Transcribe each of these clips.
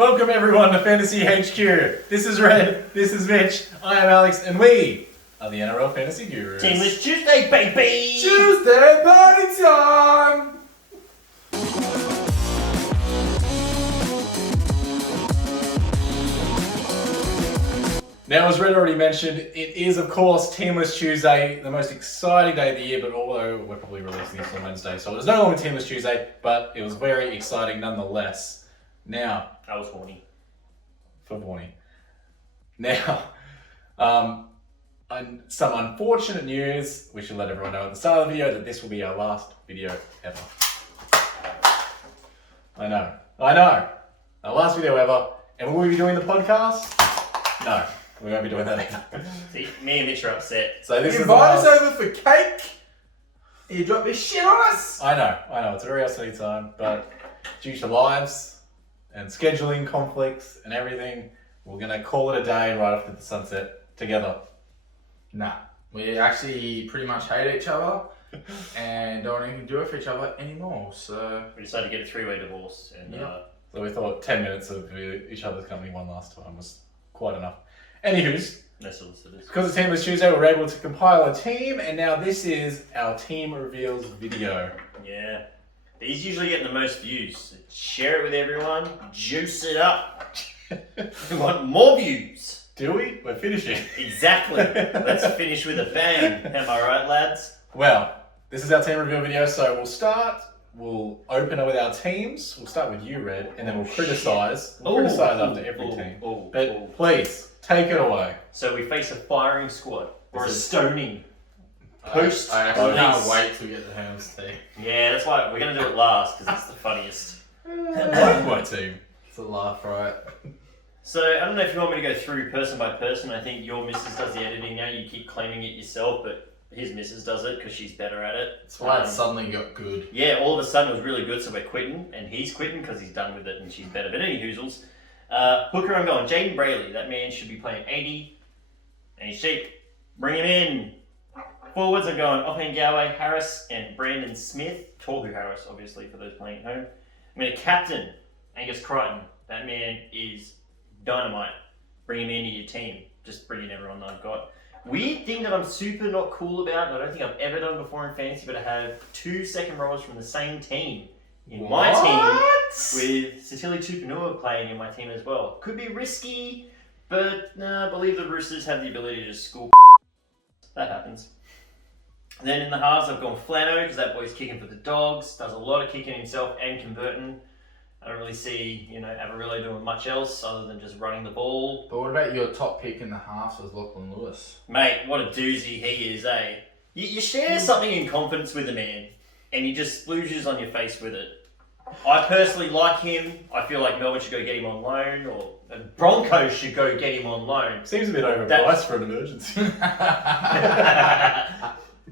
Welcome everyone to Fantasy HQ. This is Red, this is Mitch, I am Alex, and we are the NRL Fantasy Gurus. Teamless Tuesday, baby! Tuesday party time! Now, as Red already mentioned, it is of course Teamless Tuesday, the most exciting day of the year, but although we're probably releasing this on Wednesday, so it's no longer Teamless Tuesday, but it was very exciting nonetheless. Now, I was horny. For horny. Now, some unfortunate news. We should let everyone know at the start of the video that this will be our last video ever. I know. Our last video ever. And will we be doing the podcast? No, we won't be doing that either. See, me and Mitch are upset. So this You is the invite us last... over for cake, and you drop this shit on us! I know. It's a very upsetting time, but due to lives and scheduling conflicts and everything, we're going to call it a day right after the sunset together. Nah, we actually pretty much hate each other and don't even do it for each other anymore, so... We decided to get a three-way divorce, and So we thought 10 minutes of each other's company one last time was quite enough. Anywho's, no solicitors. because it's Teamless Tuesday, we're able to compile a team, and now this is our team reveals video. Yeah. These usually get the most views. Share it with everyone. Juice it up. We want more views. Do we? We're finishing. Exactly. Let's finish with a bang. Am I right, lads? Well, this is our team reveal video, so we'll open up with our teams. We'll start with you, Red, and then we'll criticize. We'll criticize after every team. But please, take it away. So we face a firing squad, or a This is- stoning. I actually can't wait till we get the Helms team. Yeah, that's why we're going to do it last, because it's the funniest. My team. It's a laugh, right? So, I don't know if you want me to go through person by person. I think your missus does the editing now. You keep claiming it yourself, but his missus does it because she's better at it. That's why it suddenly got good. Yeah, all of a sudden it was really good, so we're quitting, and he's quitting because he's done with it and she's better. But any hoozles. Hooker, I'm going. Jaden Brayley. That man should be playing 80, and he's cheap. Bring him in. Forwards, I'm going Offhand Galway, Harris, and Brandon Smith. Torhu Harris, obviously, for those playing at home. I'm going to captain Angus Crichton. That man is dynamite. Bring him into your team. Just bring in everyone that I've got. Weird thing that I'm super not cool about, and I don't think I've ever done before in fantasy, but I have 2 second rowers from the same team in my team, with Cecilia Tupanua playing in my team as well. Could be risky, but I believe the Roosters have the ability to just school. That happens. And then in the halves, I've gone Flano, because that boy's kicking for the Dogs, does a lot of kicking himself and converting. I don't really see, Avarillo doing much else other than just running the ball. But what about your top pick in the halves was Lachlan Lewis? Mate, what a doozy he is, eh? You share something in confidence with a man, and he just splooges on your face with it. I personally like him. I feel like Melbourne should go get him on loan, or Broncos should go get him on loan. Seems a bit overpriced for an emergency.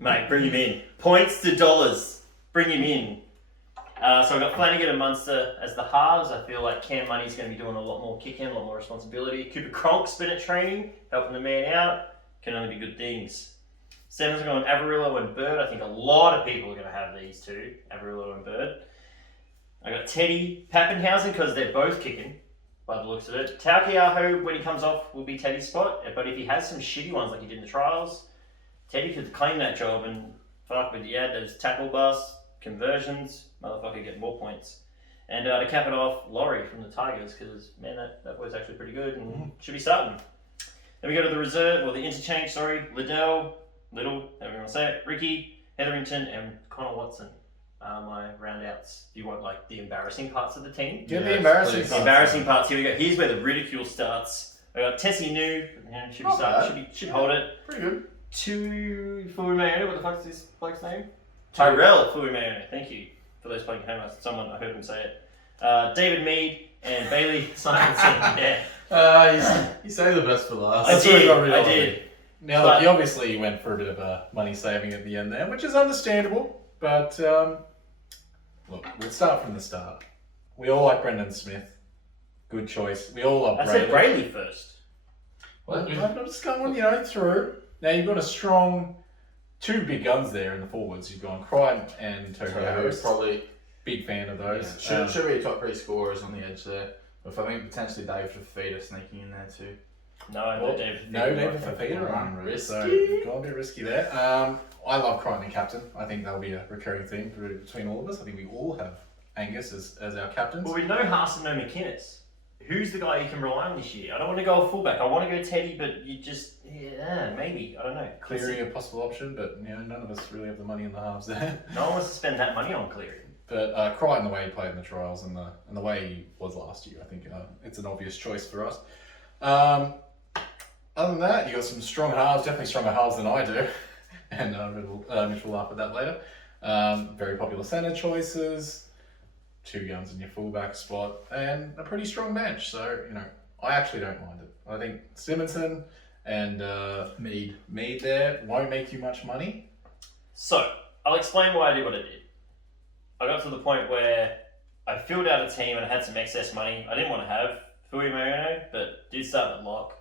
Mate, bring him in. Points to dollars. Bring him in. So I've got Flanagan and Munster as the halves. I feel like Cam Money's going to be doing a lot more kicking, a lot more responsibility. Cooper Cronk's been at training, helping the man out. Can only be good things. Sevens are going Avarillo and Bird. I think a lot of people are going to have these two, Avarillo and Bird. I got Teddy Pappenhausen because they're both kicking, by the looks of it. Taukiaho, when he comes off, will be Teddy's spot. But if he has some shitty ones like he did in the trials, Teddy could claim that job and fuck with those tackle busts, conversions, motherfucker get more points. And to cap it off, Laurie from the Tigers, because man, that boy's actually pretty good and should be starting. Then we go to the reserve, or the interchange, Little, however you want to say it, Ricky, Hetherington, and Connor Watson are my roundouts. Do you want like the embarrassing parts of the team? Get the embarrassing please. parts. Embarrassing parts, here we go. Here's where the ridicule starts. I got Tessie New, should be Not starting, bad. should hold it. Pretty good. Fuimayone, what the fuck's this bloke's name? Tyrell Fuimayone, thank you for those playing at home. Someone, I heard him say it. David Mead and Bailey Simonson. Yeah. You say the best for last. I That's what we got did, rid I of. did. Now, But- look, he obviously went for a bit of a money saving at the end there, which is understandable. But look, we'll start from the start. We all like Brendan Smith. Good choice. We all love I said Brayley first. Well, I'm just going, through. Now you've got a strong 2 big guns there in the forwards. You've gone Crichton and Toby Harris. Probably Big fan of those. should be top 3 scorers on the edge there. With I think potentially David Fafita sneaking in there too. No, David. No David Fafita on Risky. so got a bit risky there. I love Crichton and captain. I think that'll be a recurring theme between all of us. I think we all have Angus as our captains. Well, we know Haas and no McInnes. Who's the guy you can rely on this year? I don't want to go fullback. I want to go Teddy, but you just maybe I don't know. Cleary a possible option, but none of us really have the money in the halves there. No one wants to spend that money on Cleary. But Crichton, the way he played in the trials and the way he was last year, I think it's an obvious choice for us. Other than that, you got some strong halves, definitely stronger halves than I do, and Mitch will laugh at that later. Very popular centre choices, 2 guns in your fullback spot, and a pretty strong bench. So I actually don't mind it. I think Simonson and Mead there won't make you much money. So I'll explain why I did what I did. I got to the point where I filled out a team and I had some excess money. I didn't want to have Fui Mariano, but did start at lock.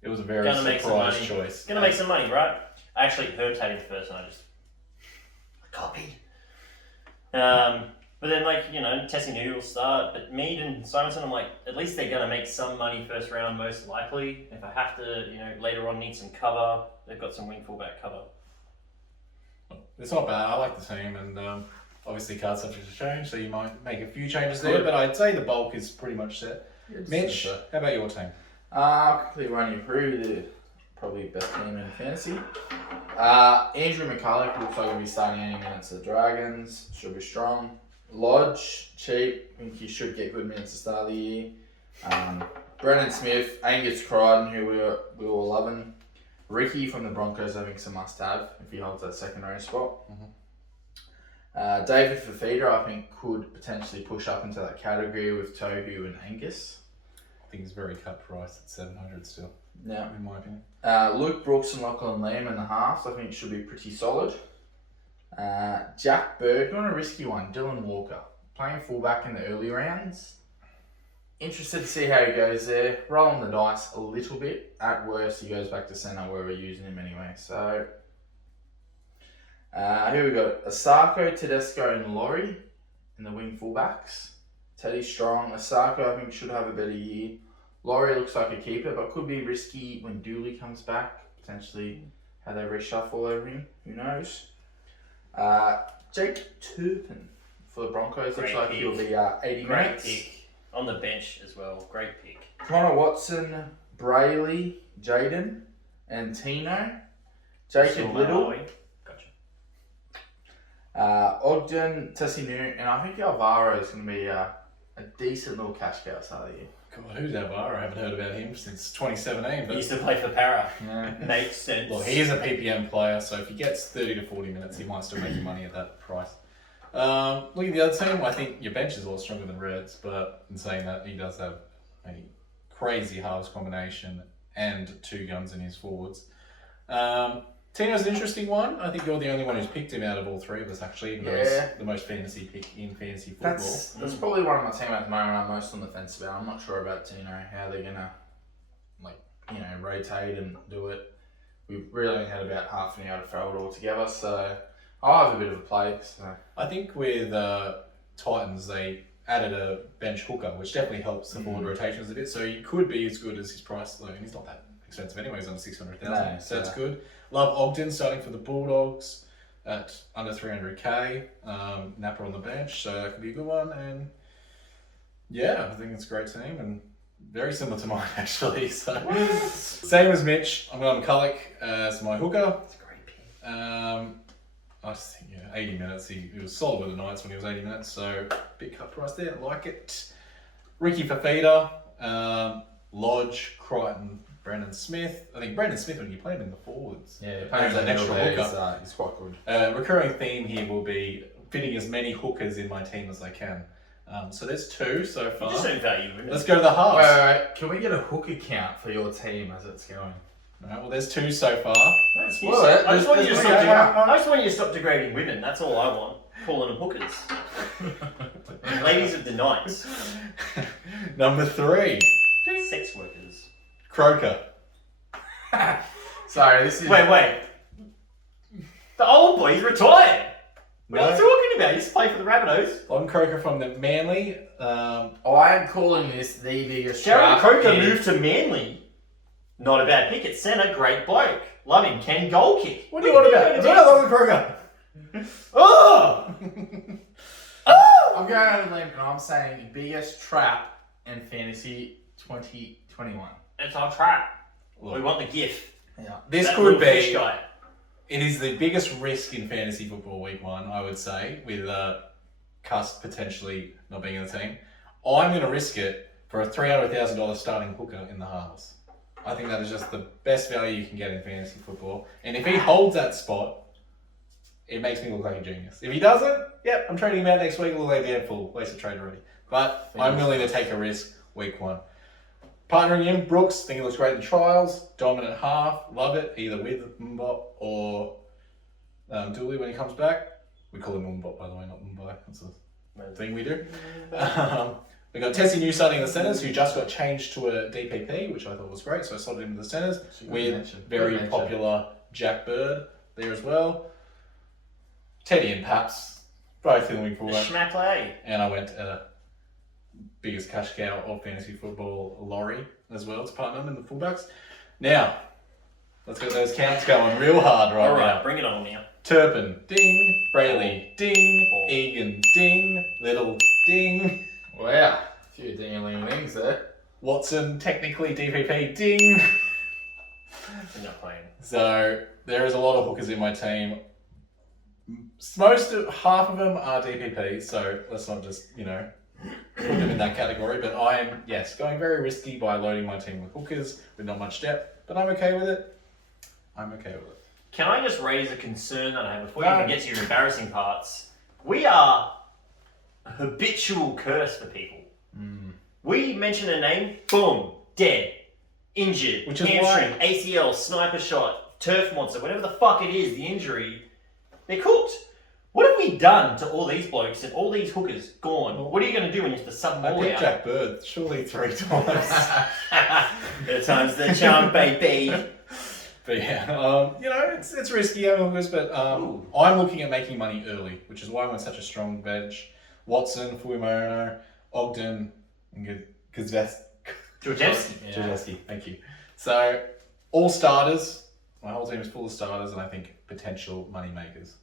It was a very surprise choice. Gonna make some money, right? I actually heard Teddy first and I just copied. But then, Tessie knew will start. But Mead and Simonson, I'm like, at least they're gonna make some money first round, most likely. If I have to, later on need some cover, they've got some wing fullback cover. It's not bad. I like the team, and obviously card subject to change, so you might make a few changes there. But I'd say the bulk is pretty much set. Mitch, how about your team? Quickly run you through the probably best team in fantasy. Andrew McCulloch looks like he'll be starting any minutes at Dragons. Should be strong. Lodge, cheap. I think he should get good minutes to start the year. Brennan Smith, Angus Crichton, who we were loving. Ricky from the Broncos, I think, is a must-have if he holds that secondary spot. Mm-hmm. David Fafita, I think, could potentially push up into that category with Tohu and Angus. I think he's very cut price at 700 still. Yeah, in my opinion. Luke Brooks and Lachlan Lamb in the halves, I think, should be pretty solid. Jack Berg, not a risky one. Dylan Walker, playing fullback in the early rounds. Interested to see how he goes there. Rolling the dice a little bit. At worst, he goes back to centre where we're using him anyway. So, here we go. Asako, Tedesco, and Laurie in the wing fullbacks. Teddy strong. Asako, I think, should have a better year. Laurie looks like a keeper, but could be risky when Dooley comes back. Potentially how they reshuffle over him. Who knows? Jake Turpin for the Broncos. Looks like he'll be 80 Great minutes. pick. On the bench as well. Great pick. Connor Watson, Brayley, Jaden, and Tino. Jacob Little. Gotcha. Ogden, Tessie New, and I think Alvaro is going to be a decent little cash cow start of the year. God, who's Alvaro? I haven't heard about him since 2017. He But used to play for Para. Yeah. Makes sense. well, he is a PPM player, so if he gets 30 to 40 minutes, he might still make you money at that price. Looking at the other team, I think your bench is a lot stronger than Red's, but in saying that, he does have a crazy halves combination and 2 guns in his forwards. Tino's an interesting one. I think you're the only one who's picked him out of all 3 of us, actually, even though he's the most fantasy pick in fantasy football. That's probably one of my team at the moment I'm most on the fence about. I'm not sure about Tino, how they're going to rotate and do it. We've really only had about half an hour to throw it all together, so I'll have a bit of a play. So. I think with Titans, they added a bench hooker, which definitely helps the forward rotations a bit. So he could be as good as his price, though, and he's not that expensive anyway. He's under 600,000, No, so that's good. Love Ogden starting for the Bulldogs at under 300k. Napper on the bench, so that could be a good one. And yeah, I think it's a great team and very similar to mine actually. So same as Mitch. I'm going McCulloch as my hooker. That's a great pick. I just think 80 minutes. He was solid with the Knights when he was 80 minutes, so big cut price there. Like it. Ricky Fafita, Lodge, Crichton, Brendan Smith. I think Brendan Smith, when you play him in the forwards, playing an extra hooker. He's quite good. Recurring theme here will be fitting as many hookers in my team as I can. So there's 2 so far. Just don't value women. Let's go to the halves. Wait. Can we get a hooker count for your team as it's going? Alright, well, there's 2 so far. Don't spoil it. I just want you to There's stop. no count. I just want you to stop degrading women. That's all I want. Calling them hookers. Ladies of the night. Number 3, Sex workers. Croker. Sorry, this is... Wait. The old boy's retired. What are you talking about? You used to play for the Rabbitohs. Logan Croker from the Manly. I am calling this the biggest Jared trap. Croker in- moved to Manly. Not a bad pick at centre. Great bloke. Love him. Can goal kick. What do you want about? It's not Logan Croker. Oh! I'm going out of limb and I'm saying the biggest trap in fantasy 2021. It's our trap. Look, We want the GIF. Yeah. this That could little fish be. guy. It is the biggest risk in fantasy football week 1, I would say, with Cuss potentially not being in the team. I'm going to risk it for a $300,000 starting hooker in the halves. I think that is just the best value you can get in fantasy football. And if he holds that spot, it makes me look like a genius. If he doesn't, yep, I'm trading him out next week. It'll look like the full waste of trade already. But I'm willing to take a risk week 1. Partnering him, Brooks, think he looks great in the trials. Dominant half, love it, either with Mbop or Dooley when he comes back. We call him Mbop, by the way, not Mumbai. That's a thing we do. We got Tessie New starting in the centres, who just got changed to a DPP, which I thought was great, so I slotted him into the centres. With very popular Jack Bird there as well. Teddy and Paps, both filming for that. Schmackley. And I went biggest cash cow of fantasy football, Laurie, as well, to partner them in the fullbacks. Now, let's get those counts going real hard right All right, now. bring it on now. Turpin, ding. Brayley, ding. Egan, ding. Little, ding. Wow. A few ding-a-ling-lings there. Watson, technically DPP, ding. You're not playing. So, there is a lot of hookers in my team. Half of them are DPP, so let's not just, put them in that category. But I am, yes, going very risky by loading my team with hookers with not much depth, but I'm okay with it. Can I just raise a concern that I have before you even get to your embarrassing parts? We are a habitual curse for people. We mention a name, boom, dead, injured, Which is hamstring, ACL, sniper shot, turf monster, whatever the fuck it is, the injury, they're cooked. What have we done to all these blokes and all these hookers gone? What are you going to do when you have to sub them I all picked out? Jack Bird surely 3 times. There times the charm, baby. But yeah, it's risky having hookers, but I'm looking at making money early, which is why I went such a strong bench. Watson, Fuimarono, Ogden, and Georgieski, thank you. So, all starters. My whole team is full of starters, and I think potential money makers.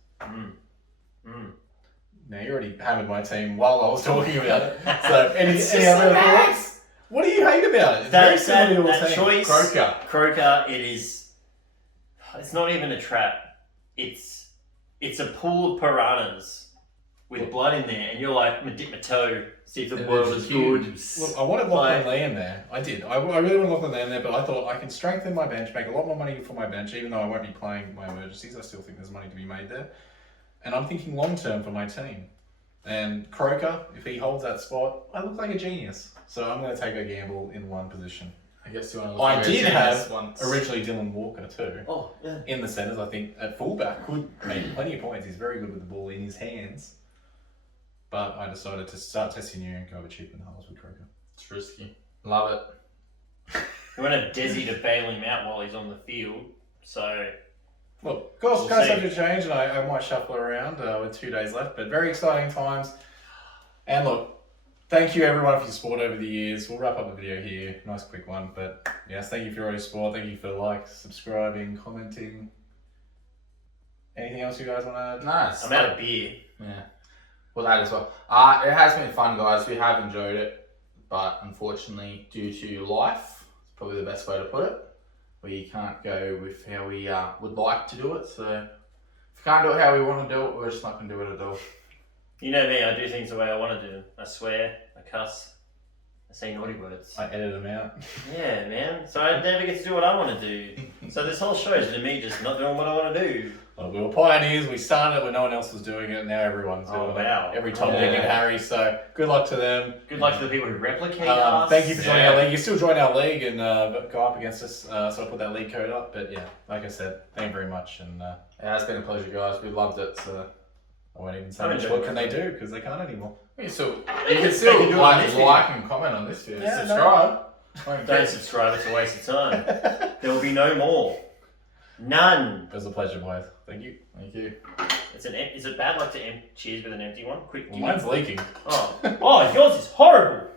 Now, you already hammered my team while I was talking about it. So, any other thoughts? What do you hate about it? It's very similar to your that team. choice, Croker, it's not even a trap. It's a pool of piranhas with blood in there, and you're like, I'm gonna dip my toe, see if the world is good. Look, I wanted Lachlan Lee in there. I did. I really wanted Lachlan Lee in there, but I thought I can strengthen my bench, make a lot more money for my bench, even though I won't be playing my emergencies. I still think there's money to be made there. And I'm thinking long term for my team. And Croker, if he holds that spot, I look like a genius. So I'm going to take a gamble in one position. I guess you want to look I at did it have once. originally Dylan Walker too. Oh, yeah. In the centres, I think at fullback could make plenty of points. He's very good with the ball in his hands. But I decided to start testing you and go with cheap and halves with Croker. It's risky. Love it. We want a Desi to bail him out while he's on the field. So, Look, of course, We'll kind of see. subject to change, and I might shuffle around with 2 days left, but very exciting times. And look, thank you everyone for your support over the years. We'll wrap up the video here. Nice quick one, but yes, thank you for all your support. Thank you for subscribing, commenting. Anything else you guys want to add? Nice. I'm out of beer. Yeah. Well, that as well. It has been fun, guys. We have enjoyed it, but unfortunately, due to life, it's probably the best way to put it. We can't go with how we would like to do it. So if we can't do it how we want to do it, we're just not going to do it at all. You know me, I do things the way I want to do them. I swear, I cuss, I say naughty words. I edit them out. Yeah, man. So I never get to do what I want to do. So this whole show is to me just not doing what I want to do. Well, we were pioneers. We started it when no one else was doing it. Now everyone's doing it. Wow. Every Tom, Yeah. Dick, and Harry. So good luck to them. Good luck to the people who replicate us. Thank you for joining Yeah. our league. You still join our league and go up against us. So I put that league code up. But yeah, like I said, thank you very much. And It has been a pleasure, guys. We loved it. So I won't even say I much. enjoyed What it. can they do? Because they can't anymore. you can still They can do it on this video. like and comment on this video. Yeah, Subscribe. Don't subscribe, it's a waste of time. There will be no more. None. It was a pleasure, boys. Thank you. Thank you. Is it bad luck to cheers with an empty one? Quick, Well, mine's leaking. Oh, yours is horrible.